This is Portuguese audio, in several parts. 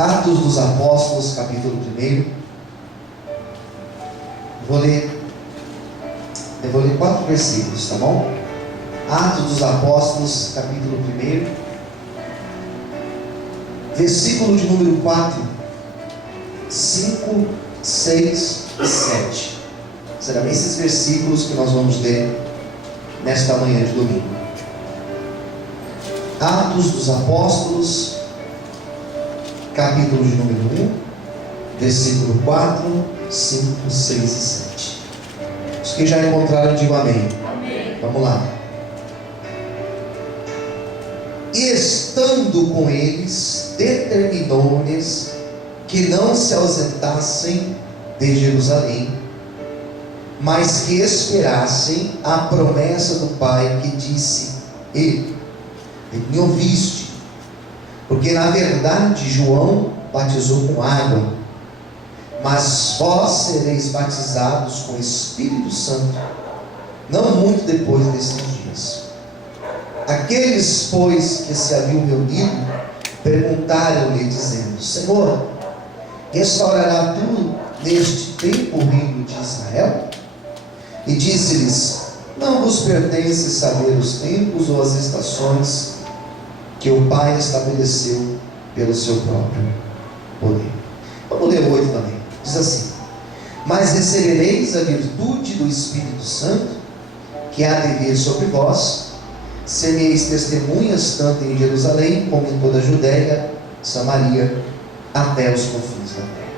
Atos dos Apóstolos, capítulo 1. Eu vou ler 4 versículos, tá bom? Atos dos Apóstolos, capítulo 1, versículo de número 4, 5, 6 e 7. Serão esses versículos que nós vamos ler nesta manhã de domingo. Atos dos Apóstolos, capítulo de número 1, versículo 4, 5, 6 e 7. Os que já encontraram, digam amém. Amém. Vamos lá. E estando com eles, determinou-lhes que não se ausentassem de Jerusalém, mas que esperassem a promessa do Pai, que disse ele: me ouviste, porque na verdade João batizou com água, mas vós sereis batizados com o Espírito Santo, não muito depois desses dias. Aqueles, pois, que se haviam reunido, perguntaram-lhe, dizendo: Senhor, restaurará tu neste tempo o reino de Israel? E disse-lhes: não vos pertence saber os tempos ou as estações que o Pai estabeleceu pelo seu próprio poder. Vamos ler o 8 também. Diz assim: mas recebereis a virtude do Espírito Santo, que há de vir sobre vós, sereis testemunhas tanto em Jerusalém como em toda a Judéia, Samaria, até os confins da terra.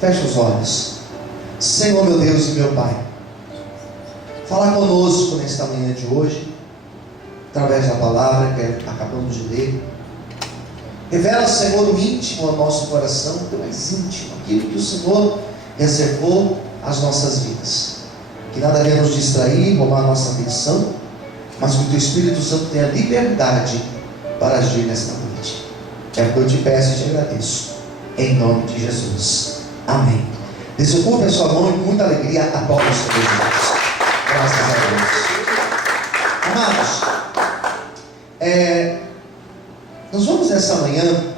Feche os olhos. Senhor meu Deus e meu Pai, fala conosco nesta manhã de hoje, através da palavra que acabamos de ler. Revela, Senhor, o íntimo ao nosso coração, o teu mais íntimo, aquilo que o Senhor reservou às nossas vidas. Que nada venha nos distrair, roubar a nossa atenção, mas que o teu Espírito Santo tenha liberdade para agir nesta noite. É o que eu te peço e te agradeço, em nome de Jesus. Amém. Desocupe a sua mão e com muita alegria adore o Senhor Jesus. Graças a Deus. Amados, nós vamos nessa manhã,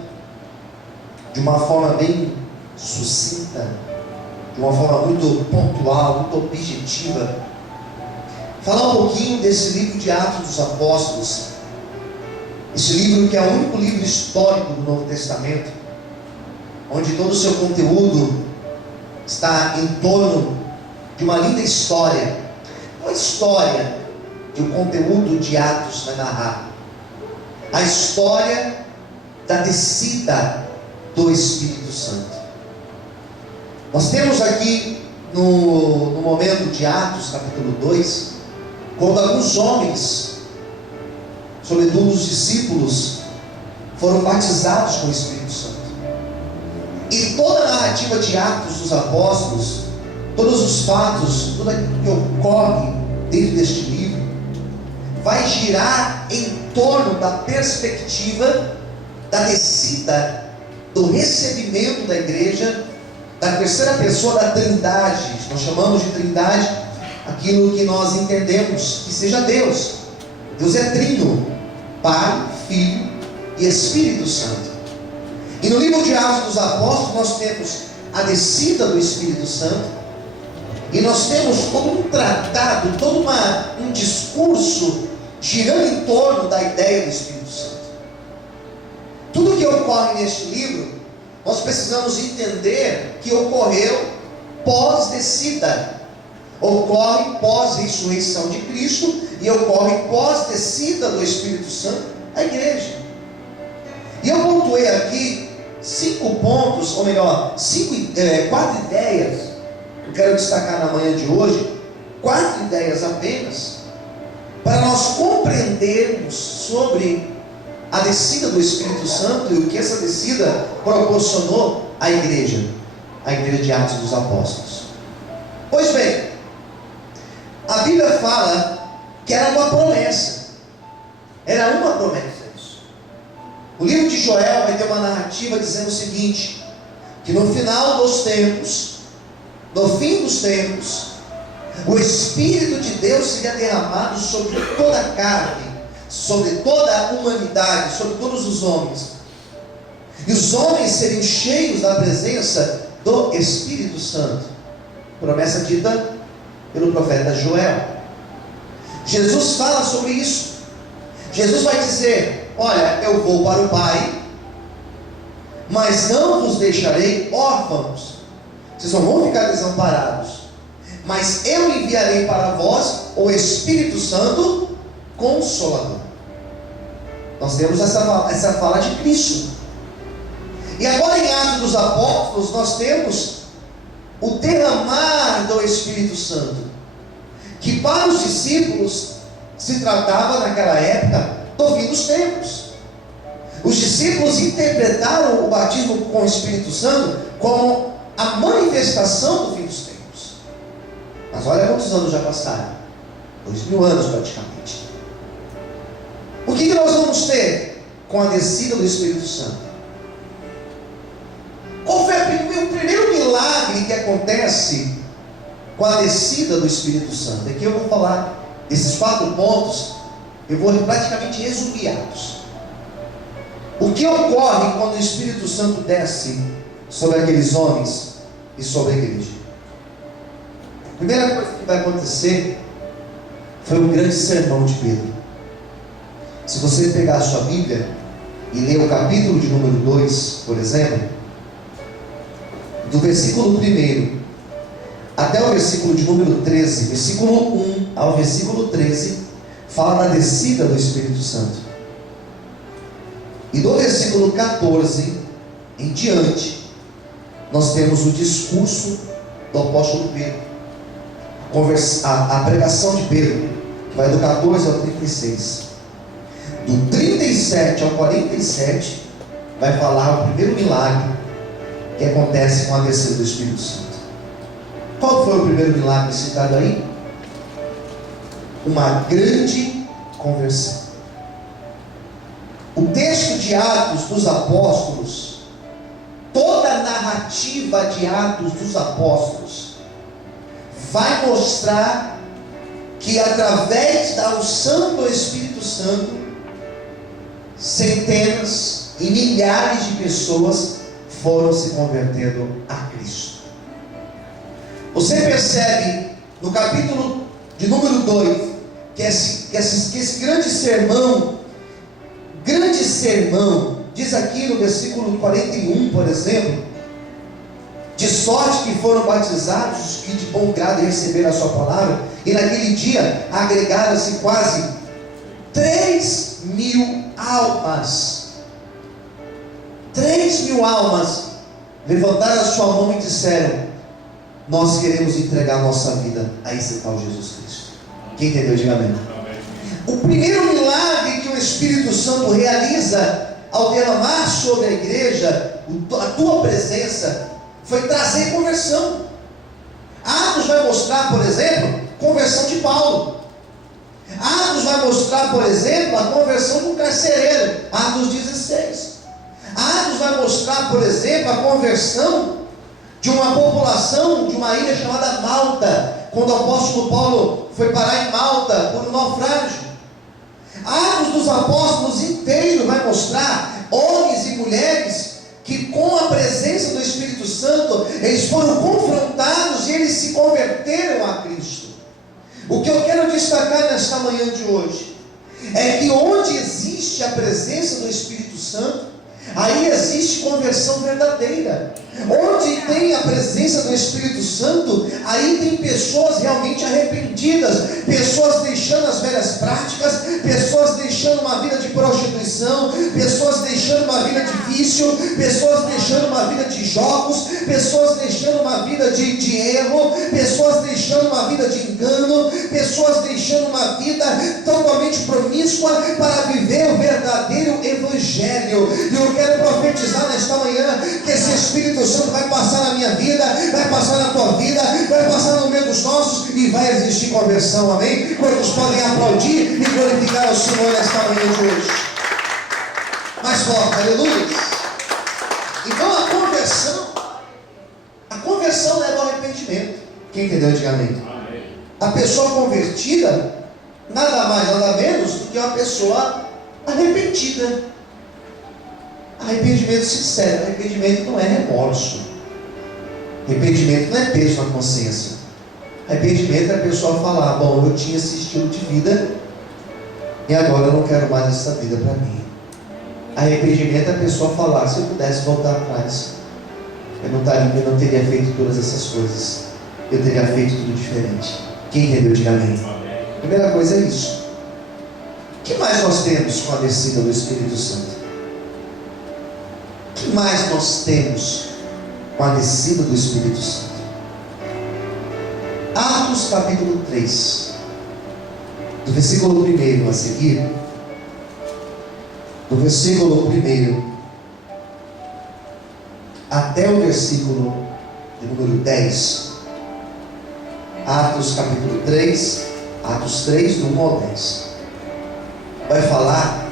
de uma forma bem sucinta, de uma forma muito pontual, muito objetiva, falar um pouquinho desse livro de Atos dos Apóstolos. Esse livro que é o único livro histórico do Novo Testamento, onde todo o seu conteúdo está em torno de uma linda história. Uma história que o conteúdo de Atos vai narrar. A história da descida do Espírito Santo. Nós temos aqui no momento de Atos, capítulo 2, quando alguns homens, sobretudo os discípulos, foram batizados com o Espírito Santo. E toda a narrativa de Atos dos Apóstolos, todos os fatos, tudo aquilo que ocorre dentro deste livro, vai girar em torno da perspectiva da descida, do recebimento da igreja, da terceira pessoa da Trindade. Nós chamamos de Trindade aquilo que nós entendemos que seja Deus. Deus é trino: Pai, Filho e Espírito Santo. E no livro de Atos dos Apóstolos nós temos a descida do Espírito Santo, e nós temos todo um tratado, todo um discurso girando em torno da ideia do Espírito Santo. Tudo que ocorre neste livro, nós precisamos entender que ocorreu pós-descida, ocorre pós-ressurreição de Cristo e ocorre pós-descida do Espírito Santo à igreja. E eu pontuei aqui 5 pontos, ou melhor, 4 ideias que eu quero destacar na manhã de hoje, 4 ideias apenas, para nós compreendermos sobre a descida do Espírito Santo e o que essa descida proporcionou à igreja de Atos dos Apóstolos. Pois bem, a Bíblia fala que era uma promessa. Era uma promessa isso. O livro de Joel vai ter uma narrativa dizendo o seguinte: que no final dos tempos, no fim dos tempos, o Espírito de Deus seria derramado sobre toda a carne, sobre toda a humanidade, sobre todos os homens. e os homens seriam cheios da presença do Espírito Santo. Promessa dita pelo profeta Joel. Jesus fala sobre isso. Jesus vai dizer: olha, eu vou para o Pai, mas não vos deixarei órfãos. Vocês não vão ficar desamparados, mas eu enviarei para vós o Espírito Santo Consolador. Nós temos essa fala de Cristo. E agora em Atos dos Apóstolos nós temos o derramar do Espírito Santo, que para os discípulos se tratava naquela época do fim dos tempos. Os discípulos interpretaram o batismo com o Espírito Santo como a manifestação do fim dos tempos. Mas olha quantos anos já passaram, 2000 anos praticamente. O que nós vamos ter com a descida do Espírito Santo? Qual foi o primeiro milagre que acontece com a descida do Espírito Santo? Aqui eu vou falar desses 4 pontos, eu vou praticamente resumi-los. O que ocorre quando o Espírito Santo desce sobre aqueles homens e sobre a igreja? A primeira coisa que vai acontecer foi o grande sermão de Pedro. Se você pegar a sua Bíblia e ler o capítulo de número 2, por exemplo, do versículo 1 até o versículo de número 13, versículo 1 ao versículo 13, fala da descida do Espírito Santo. E do versículo 14 em diante, nós temos o discurso do apóstolo Pedro, a pregação de Pedro, que vai do 14 ao 36. Do 37 ao 47, vai falar o primeiro milagre que acontece com a descida do Espírito Santo. Qual foi o primeiro milagre citado aí? Uma grande conversão. O texto de Atos dos Apóstolos, toda a narrativa de Atos dos Apóstolos, vai mostrar que através da unção do Espírito Santo, centenas e milhares de pessoas foram se convertendo a Cristo. Você percebe no capítulo de número 2 que esse grande sermão, diz aqui no versículo 41, por exemplo: de sorte que foram batizados os que de bom grado receberam a sua palavra, e naquele dia agregaram-se quase 3.000 almas. 3.000 almas levantaram a sua mão e disseram: nós queremos entregar nossa vida a esse tal Jesus Cristo. Quem entendeu, diga amém. O primeiro milagre que o Espírito Santo realiza ao derramar sobre a igreja a tua presença foi trazer conversão. Atos vai mostrar, por exemplo, conversão de Paulo. Atos vai mostrar, por exemplo, a conversão do carcereiro, Atos 16. Atos vai mostrar, por exemplo, a conversão de uma população de uma ilha chamada Malta, quando o apóstolo Paulo foi parar em Malta por um naufrágio. Atos dos Apóstolos inteiro vai mostrar homens e mulheres que, com a presença do Espírito Santo, eles foram confrontados e eles se converteram a Cristo. O que eu quero destacar nesta manhã de hoje é que onde existe a presença do Espírito Santo, aí existe conversão verdadeira. Onde tem a presença do Espírito Santo, aí tem pessoas realmente arrependidas, pessoas deixando as velhas práticas, pessoas deixando uma vida de prostituição, pessoas deixando uma vida de vício, pessoas deixando uma vida de jogos, pessoas deixando uma vida de erro, pessoas deixando uma vida de engano, pessoas deixando uma vida totalmente promíscua para viver o verdadeiro Evangelho. E eu quero profetizar nesta manhã que esse Espírito Santo vai passar na minha vida, vai passar na tua vida, vai passar no meio dos nossos, e vai existir conversão, amém? Quantos podem aplaudir e glorificar o Senhor nesta manhã de hoje? Mais forte, aleluia. Então a conversão leva ao arrependimento. Quem entendeu, diga amém. A pessoa convertida nada mais, nada menos do que uma pessoa arrependida. Arrependimento sincero. Arrependimento não é remorso. Arrependimento não é peso na consciência. Arrependimento é a pessoa falar: bom, eu tinha esse estilo de vida e agora eu não quero mais essa vida para mim. Arrependimento é a pessoa falar: se eu pudesse voltar atrás, eu não teria feito todas essas coisas, eu teria feito tudo diferente. Quem entendeu, diga amém. Primeira coisa é isso. O que mais nós temos com a descida do Espírito Santo? O que mais nós temos com a descida do Espírito Santo? Atos capítulo 3, do versículo 1 a seguir, do versículo 1 até o versículo de número 10. Atos capítulo 3, Atos 3, do 1 ao 10. Vai falar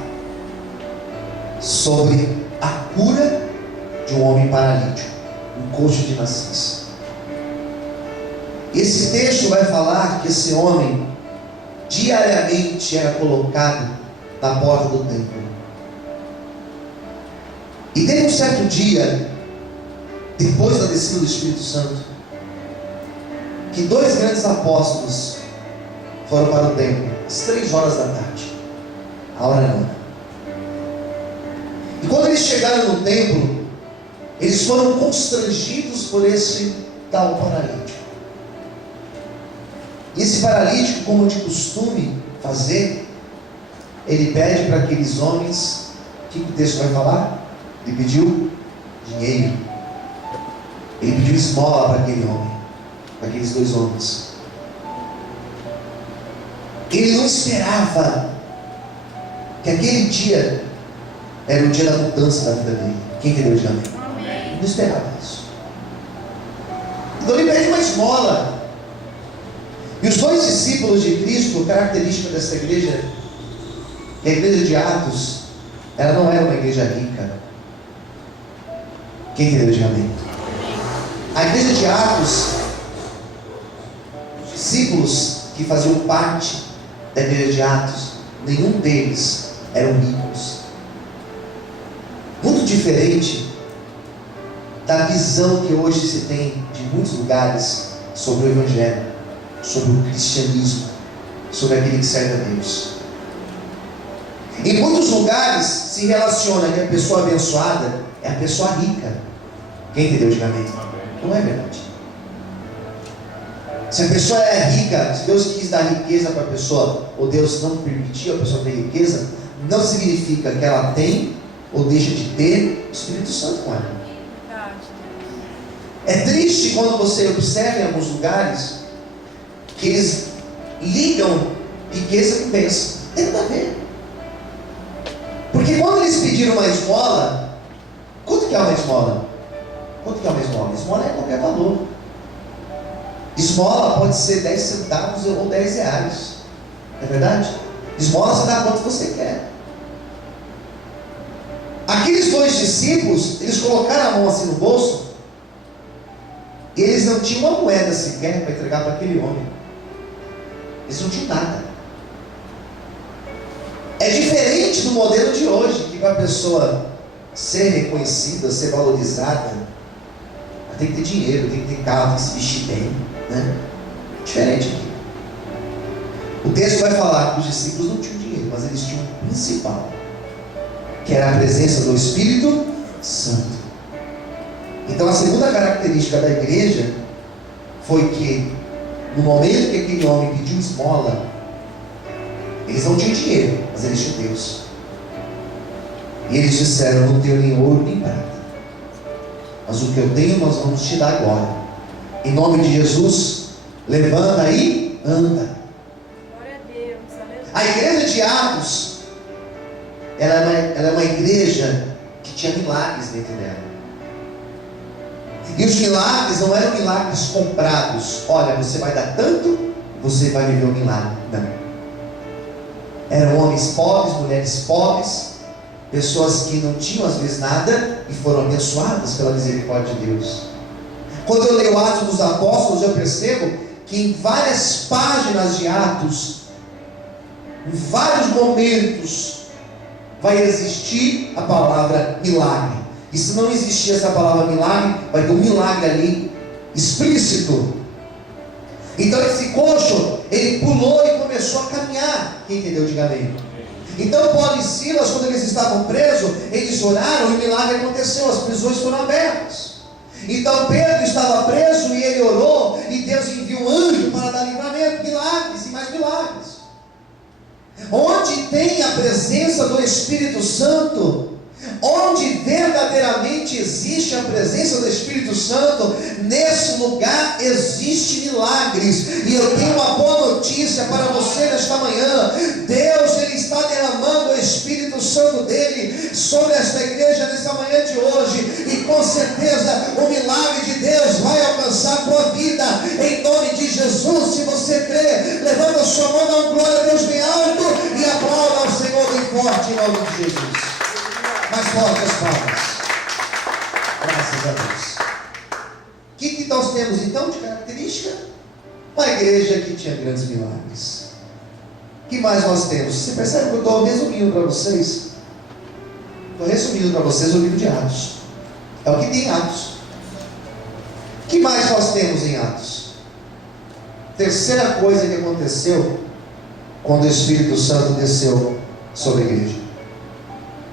sobre a cura de um homem paralítico, um coxo de nascença. Esse texto vai falar que esse homem diariamente era colocado na porta do templo. E teve um certo dia, depois da descida do Espírito Santo, que 2 grandes apóstolos foram para o templo, às 3 horas da tarde, a hora nona. E quando eles chegaram no templo, eles foram constrangidos por esse tal paralítico. E esse paralítico, como de costume fazer, ele pede para aqueles homens, o que o texto vai falar? Ele pediu dinheiro. Ele pediu esmola para aquele homem, para aqueles 2 homens. Ele não esperava que aquele dia era o dia da mudança da vida dele. Quem entendeu de amém? Ele não esperava isso. Então ele pede uma esmola. E os 2 discípulos de Cristo, característica dessa igreja, que a igreja de Atos, ela não era uma igreja rica. Quem entendeu de amém? A igreja de Atos, os discípulos que faziam parte da igreja de Atos, nenhum deles eram ricos. Muito diferente da visão que hoje se tem de muitos lugares sobre o Evangelho, sobre o cristianismo, sobre aquele que serve a Deus. Em muitos lugares se relaciona que a pessoa abençoada é a pessoa rica. Quem entendeu? Diga amém. Não é verdade. Se a pessoa é rica, se Deus quis dar riqueza para a pessoa, ou Deus não permitiu a pessoa ter riqueza, não significa que ela tem ou deixa de ter o Espírito Santo com ela. É triste quando você observa em alguns lugares que eles ligam riqueza com bênção. Tem nada a ver. Porque quando eles pediram uma esmola, quanto que é uma esmola? Quanto que é uma esmola? Esmola é qualquer valor. Esmola pode ser 10 centavos ou 10 reais. Não é verdade? Esmola você dá quanto você quer. Aqueles 2 discípulos, eles colocaram a mão assim no bolso, e eles não tinham uma moeda sequer para entregar para aquele homem. Eles não tinham nada. É diferente do modelo de hoje, que para a pessoa ser reconhecida, ser valorizada, ela tem que ter dinheiro, tem que ter carro, tem que se vestir bem, né? Diferente aqui. O texto vai falar que os discípulos não tinham dinheiro, mas eles tinham o principal, que era a presença do Espírito Santo. Então a segunda característica da igreja foi que no momento que aquele homem pediu esmola, eles não tinham dinheiro, mas eles tinham Deus. E eles disseram: não tenho nem ouro nem prata, mas o que eu tenho nós vamos te dar agora. Em nome de Jesus, levanta e anda. Glória a Deus. A igreja de Atos, ela é uma igreja que tinha milagres dentro dela. E os milagres não eram milagres comprados. Olha, você vai dar tanto, você vai viver um milagre. Não. Eram homens pobres, mulheres pobres, pessoas que não tinham às vezes nada e foram abençoadas pela misericórdia de Deus. Quando eu leio Atos dos Apóstolos, eu percebo que em várias páginas de Atos, em vários momentos, vai existir a palavra milagre. E se não existir essa palavra milagre, vai ter um milagre ali explícito. Então esse coxo, ele pulou e começou a caminhar. Quem entendeu, diga amém. Então Paulo e Silas, quando eles estavam presos, eles oraram e o milagre aconteceu, as prisões foram abertas. Então Pedro estava preso e ele orou, e Deus enviou um anjo para dar livramento, milagres e mais milagres. Onde tem a presença do Espírito Santo, onde verdadeiramente existe a presença do Espírito Santo, nesse lugar existe milagres. E eu tenho uma boa notícia para você nesta manhã. Deus, Ele está derramando o Espírito Santo dEle sobre esta igreja nessa manhã de hoje, e com certeza o milagre de Deus vai alcançar a tua vida, em nome de Jesus. Se você crê, levanta a sua mão, dá uma glória a Deus bem alto e aplauda ao Senhor bem forte, em nome de Jesus. Mais forte as palmas. Graças a Deus. O que nós temos então de característica? Uma igreja que tinha grandes milagres. O que mais nós temos? Você percebe que eu estou resumindo para vocês? Estou resumindo para vocês o livro de Atos. É o que tem em Atos. O que mais nós temos em Atos? Terceira coisa que aconteceu quando o Espírito Santo desceu sobre a igreja.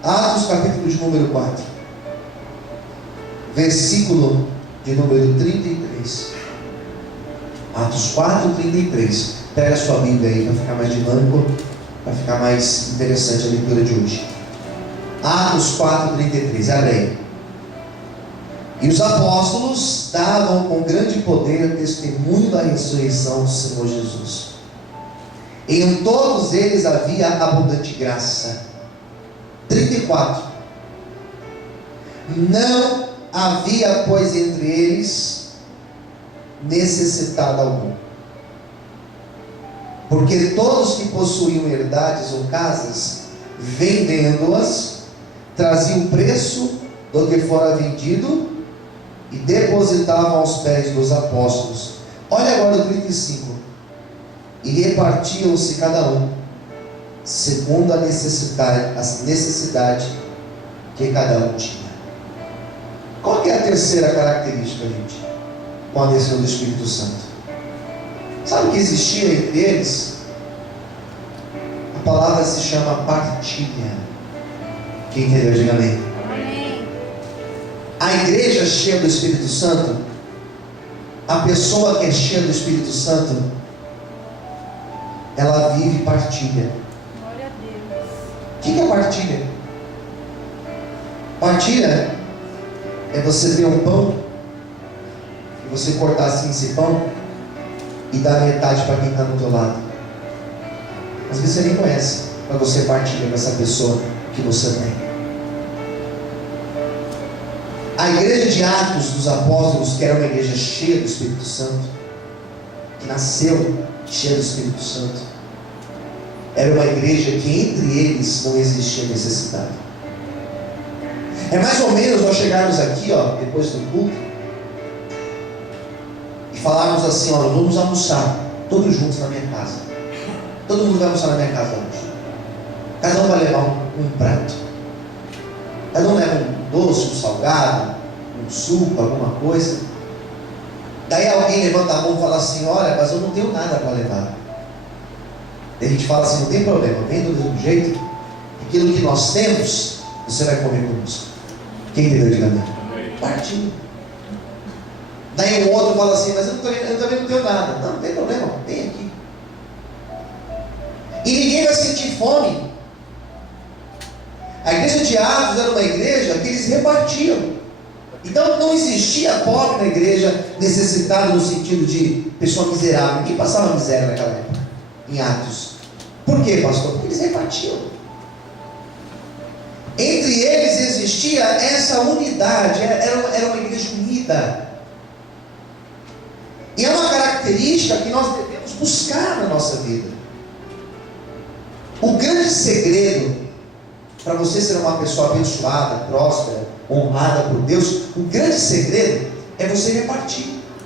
Atos capítulo de número 4, versículo de número 33. Atos 4, 33. Pega a sua Bíblia aí para ficar mais dinâmico, para ficar mais interessante a leitura de hoje. Atos 4, 33. Abre aí. E os apóstolos davam com grande poder testemunho da ressurreição do Senhor Jesus. E em todos eles havia abundante graça. 34. Não havia, pois, entre eles necessitado algum, porque todos que possuíam herdades ou casas, vendendo-as, traziam o preço do que fora vendido e depositavam aos pés dos apóstolos. Olha agora o 35. E repartiam-se cada um segundo a necessidade que cada um tinha. Qual que é a terceira característica, gente, com a descida do Espírito Santo? Sabe o que existia entre eles? A palavra se chama partilha. Quem entendeu, diga amém. Amém. A igreja cheia do Espírito Santo, a pessoa que é cheia do Espírito Santo, ela vive partilha. Glória a Deus. O que é partilha? Partilha é você ter um pão e você cortar assim esse pão e dar metade para quem está do teu lado. Às vezes você nem conhece, mas você partilha com essa pessoa que você tem. A igreja de Atos dos Apóstolos, que era uma igreja cheia do Espírito Santo, que nasceu cheia do Espírito Santo, era uma igreja que entre eles não existia necessidade. É mais ou menos nós chegarmos aqui, depois do culto, e falarmos assim: nós vamos almoçar todos juntos na minha casa. Todo mundo vai almoçar na minha casa hoje. Cada um vai levar um prato. Cada um leva um doce, um salgado, um suco, alguma coisa. Daí alguém levanta a mão e fala assim: olha, mas eu não tenho nada para levar. Daí a gente fala assim: não tem problema, vem do mesmo jeito. Aquilo que nós temos, você vai comer conosco. Quem entendeu, diga amém. Partilha. Daí o outro fala assim: mas eu também não tenho nada. Não tem problema, vem aqui. E ninguém vai sentir fome. A igreja de Atos era uma igreja que eles repartiam. Então não existia pobre na igreja, necessitado no sentido de pessoa miserável. Ninguém passava miséria naquela época, em Atos. Por quê, pastor? Porque eles repartiam. Entre eles existia essa unidade, era uma igreja unida. E é uma característica que nós devemos buscar na nossa vida. O grande segredo para você ser uma pessoa abençoada, próspera, honrada por Deus, o grande segredo é você repartir.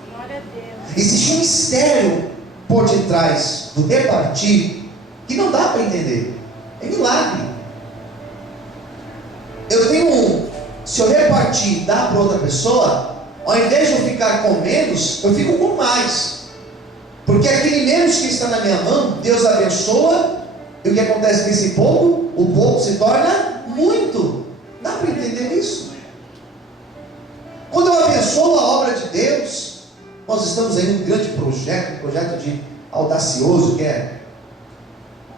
Glória a Deus. Existe um mistério por detrás do repartir que não dá para entender. É milagre. Se eu repartir e dar para outra pessoa, ao invés de eu ficar com menos, eu fico com mais. Porque aquele menos que está na minha mão, Deus abençoa, e o que acontece com esse pouco? O pouco se torna muito. Dá para entender isso? Quando eu abençoo a obra de Deus, nós estamos aí num grande projeto, um projeto de audacioso, que é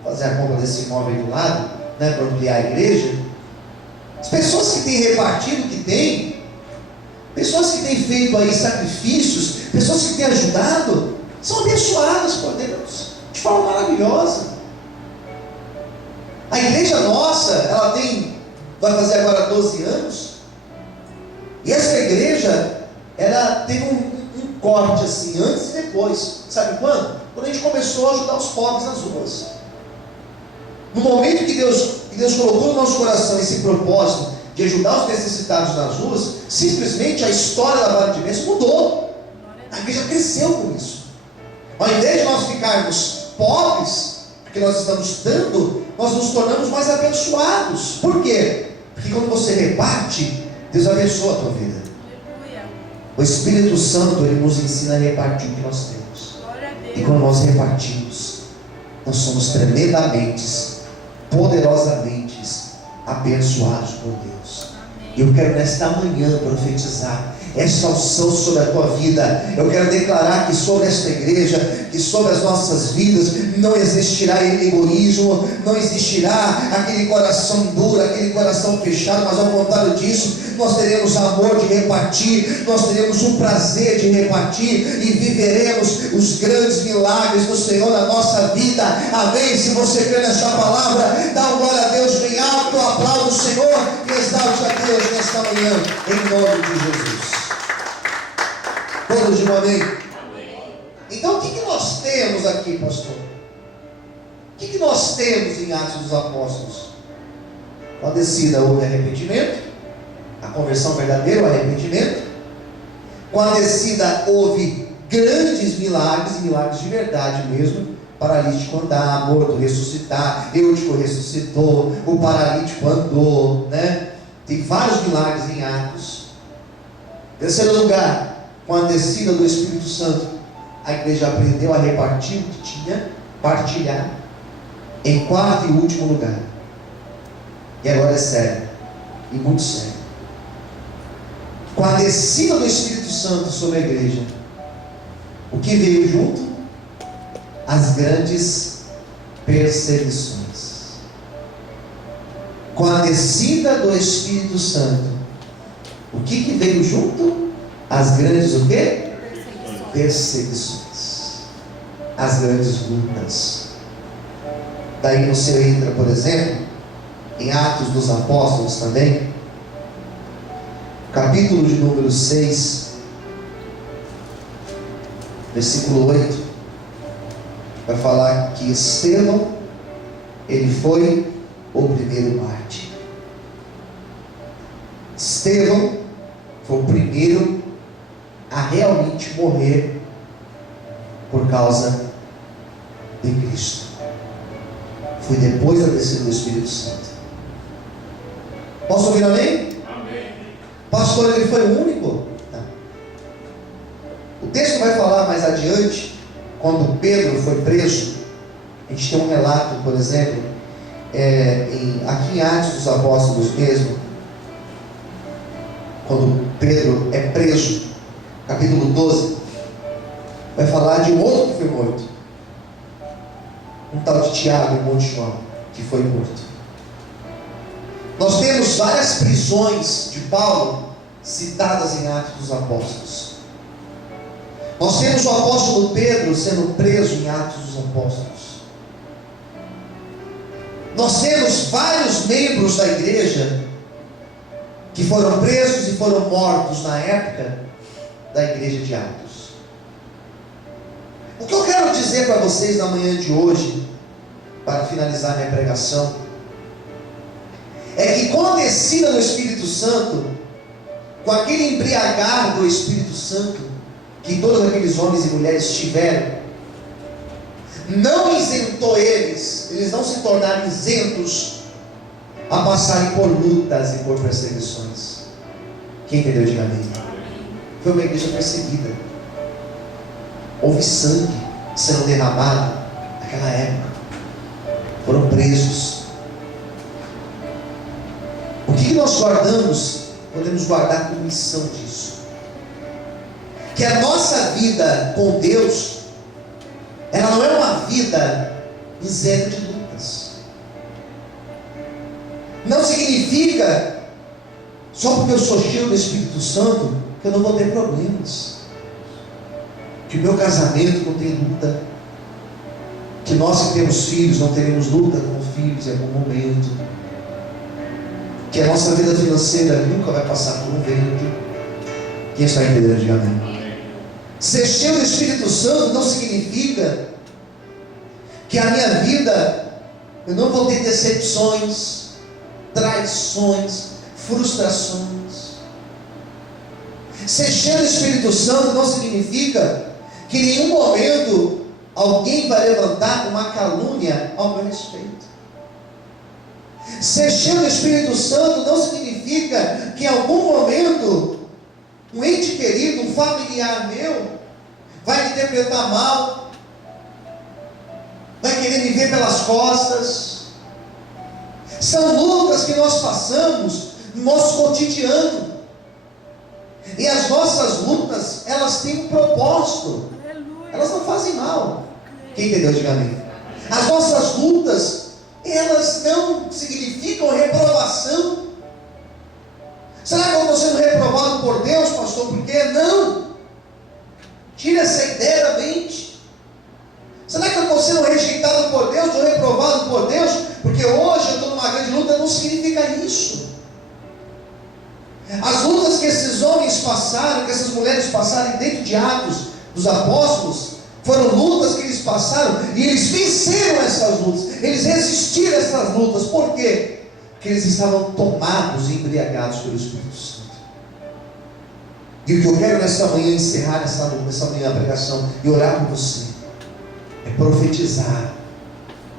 fazer a compra desse imóvel aí do lado, né, para ampliar a igreja. As pessoas que têm repartido o que têm, pessoas que têm feito aí sacrifícios, pessoas que têm ajudado, são abençoadas por Deus, de forma maravilhosa. A igreja nossa, vai fazer agora 12 anos, e essa igreja, ela teve um corte assim, antes e depois. Sabe quando? Quando a gente começou a ajudar os pobres nas ruas. No momento que Deus colocou no nosso coração esse propósito de ajudar os necessitados nas ruas, simplesmente a história da Vale de Bênção mudou. A igreja cresceu com isso. Ao invés de nós ficarmos pobres, porque nós estamos dando, nós nos tornamos mais abençoados. Por quê? Porque quando você reparte, Deus abençoa a tua vida. O Espírito Santo, Ele nos ensina a repartir o que nós temos. E quando nós repartimos, nós somos tremendamente, poderosamente abençoados por Deus. E eu quero nesta manhã profetizar essa unção sobre a tua vida. Eu quero declarar que sobre esta igreja, que sobre as nossas vidas, não existirá egoísmo, não existirá aquele coração duro, aquele coração fechado, mas ao contrário disso, nós teremos amor de repartir, nós teremos o prazer de repartir e viveremos os grandes milagres do Senhor na nossa vida. Amém? Se você crê nesta palavra, dá um glória a Deus bem alto, aplauda o Senhor e exalte a Deus nesta manhã, em nome de Jesus. Todos digam amém? Amém. Então o que nós temos aqui, pastor? O que nós temos em Atos dos Apóstolos? Com a descida houve arrependimento, a conversão verdadeira, o arrependimento. Com a descida houve grandes milagres, milagres de verdade mesmo. Paralítico andar, morto ressuscitar, Eutico ressuscitou, o paralítico andou, né? Tem vários milagres em Atos. Terceiro lugar, com a descida do Espírito Santo, a igreja aprendeu a repartir o que tinha, partilhar. Em quarto e último lugar, e agora é sério, e muito sério, com a descida do Espírito Santo sobre a igreja, o que veio junto? As grandes perseguições. Com a descida do Espírito Santo, o que veio junto? As grandes o quê? Perseguições. As grandes lutas. Daí você entra, por exemplo, em Atos dos Apóstolos também, capítulo de número 6, versículo 8, vai falar que Estevão, ele foi o primeiro mártir. Estevão foi o primeiro a realmente morrer por causa de Cristo. Foi depois da descida do Espírito Santo. Posso ouvir amém? Amém. Pastor, ele foi o único? Não. O texto vai falar mais adiante, quando Pedro foi preso. A gente tem um relato, por exemplo, aqui em Atos dos Apóstolos mesmo, quando Pedro é preso, capítulo 12, vai falar de um outro que foi morto. Um tal de Tiago, irmão de João, que foi morto. Nós temos várias prisões de Paulo citadas em Atos dos Apóstolos. Nós temos o apóstolo Pedro sendo preso em Atos dos Apóstolos. Nós temos vários membros da igreja que foram presos e foram mortos na época da igreja de Atos. O que eu quero dizer para vocês na manhã de hoje, para finalizar minha pregação, é que com a descida do Espírito Santo, com aquele embriagar do Espírito Santo, que todos aqueles homens e mulheres tiveram, não isentou eles não se tornaram isentos a passarem por lutas e por perseguições. Quem entendeu, diga amém. Foi uma igreja perseguida. Houve sangue sendo derramado naquela época. Foram presos. O que nós guardamos, podemos guardar como lição disso? Que a nossa vida com Deus, ela não é uma vida isenta de lutas. Não significa, só porque eu sou cheio do Espírito Santo, que eu não vou ter problemas, que o meu casamento não tem luta, que nós que temos filhos não teremos luta com filhos em algum momento, que a nossa vida financeira nunca vai passar por um vento. Quem está entendendo, diga amém. Ser cheio do Espírito Santo não significa que a minha vida, eu não vou ter decepções, traições, frustrações. Ser cheio do Espírito Santo não significa que em nenhum momento alguém vai levantar uma calúnia ao meu respeito. Ser cheio do Espírito Santo não significa que em algum momento um ente querido, um familiar meu, vai me interpretar mal, vai querer me ver pelas costas. São lutas que nós passamos no nosso cotidiano, e as nossas lutas, elas têm um propósito. Elas não fazem mal. Quem entendeu, diga amém. As nossas lutas, elas não significam reprovação. Será que eu estou sendo reprovado por Deus, pastor? Por quê? Não. Tira essa ideia da mente. Será que eu estou sendo rejeitado por Deus, ou reprovado por Deus, porque hoje eu estou numa grande luta? Não significa isso. As lutas que esses homens passaram, que essas mulheres passaram dentro de Atos dos Apóstolos, foram lutas que eles passaram, e eles venceram essas lutas, eles resistiram a essas lutas. Por quê? Porque eles estavam tomados e embriagados pelo Espírito Santo. E o que eu quero nesta manhã encerrar nessa manhã a pregação e orar por você, é profetizar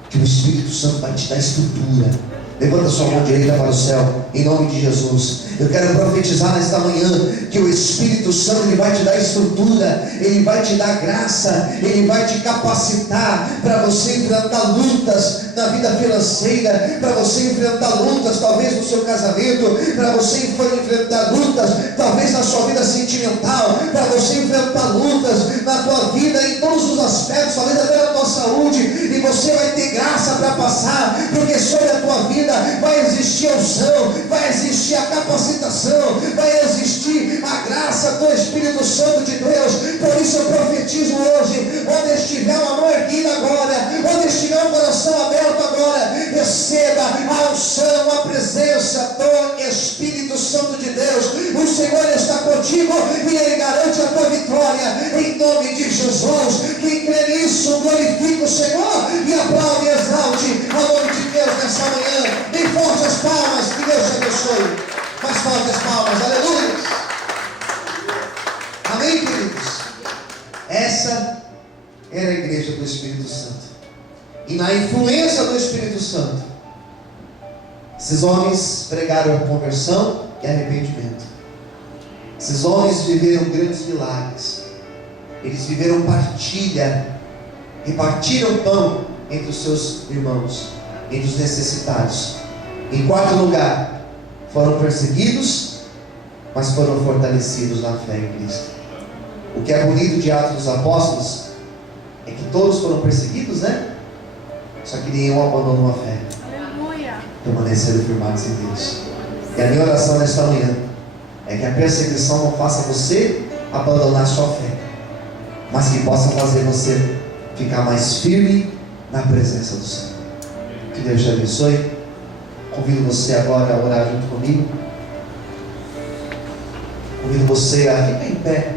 que o Espírito Santo vai te dar estrutura. Levanta sua mão direita para o céu, em nome de Jesus. Eu quero profetizar nesta manhã que o Espírito Santo, ele vai te dar estrutura, ele vai te dar graça, ele vai te capacitar para você enfrentar lutas na vida financeira, para você enfrentar lutas talvez no seu casamento, para você enfrentar lutas talvez na sua vida sentimental, para você enfrentar lutas na tua vida em todos os aspectos, talvez até na tua saúde, e você vai ter graça para passar, porque sobre a tua vida vai existir a unção, vai existir a capacitação, vai existir a graça do Espírito Santo de Deus. Por isso eu profetizo hoje, onde estiver uma mão erguida agora, onde estiver um coração aberto agora, receba a unção, a presença do Espírito Santo de Deus. O Senhor está contigo e Ele garante a tua vitória, em nome de Jesus. Quem crê nisso, glorifica o Senhor e aplaude e exalte o nome de Deus nessa manhã. Dê fortes palmas, que Deus te abençoe. Mais fortes palmas, aleluia. Amém, queridos? Essa era a igreja do Espírito Santo. E na influência do Espírito Santo, esses homens pregaram a conversão e arrependimento. Esses homens viveram grandes milagres. Eles viveram partilha, repartiram pão entre os seus irmãos, entre os necessitados. Em quarto lugar, foram perseguidos, mas foram fortalecidos na fé em Cristo. O que é bonito de Atos dos Apóstolos é que todos foram perseguidos, né? Só que nenhum abandonou a fé. Aleluia. Permaneceram firmados em Deus. E a minha oração nesta manhã é que a perseguição não faça você abandonar a sua fé, mas que possa fazer você ficar mais firme na presença do Senhor. Que Deus te abençoe. Convido você agora a orar junto comigo. Convido você a ficar em pé.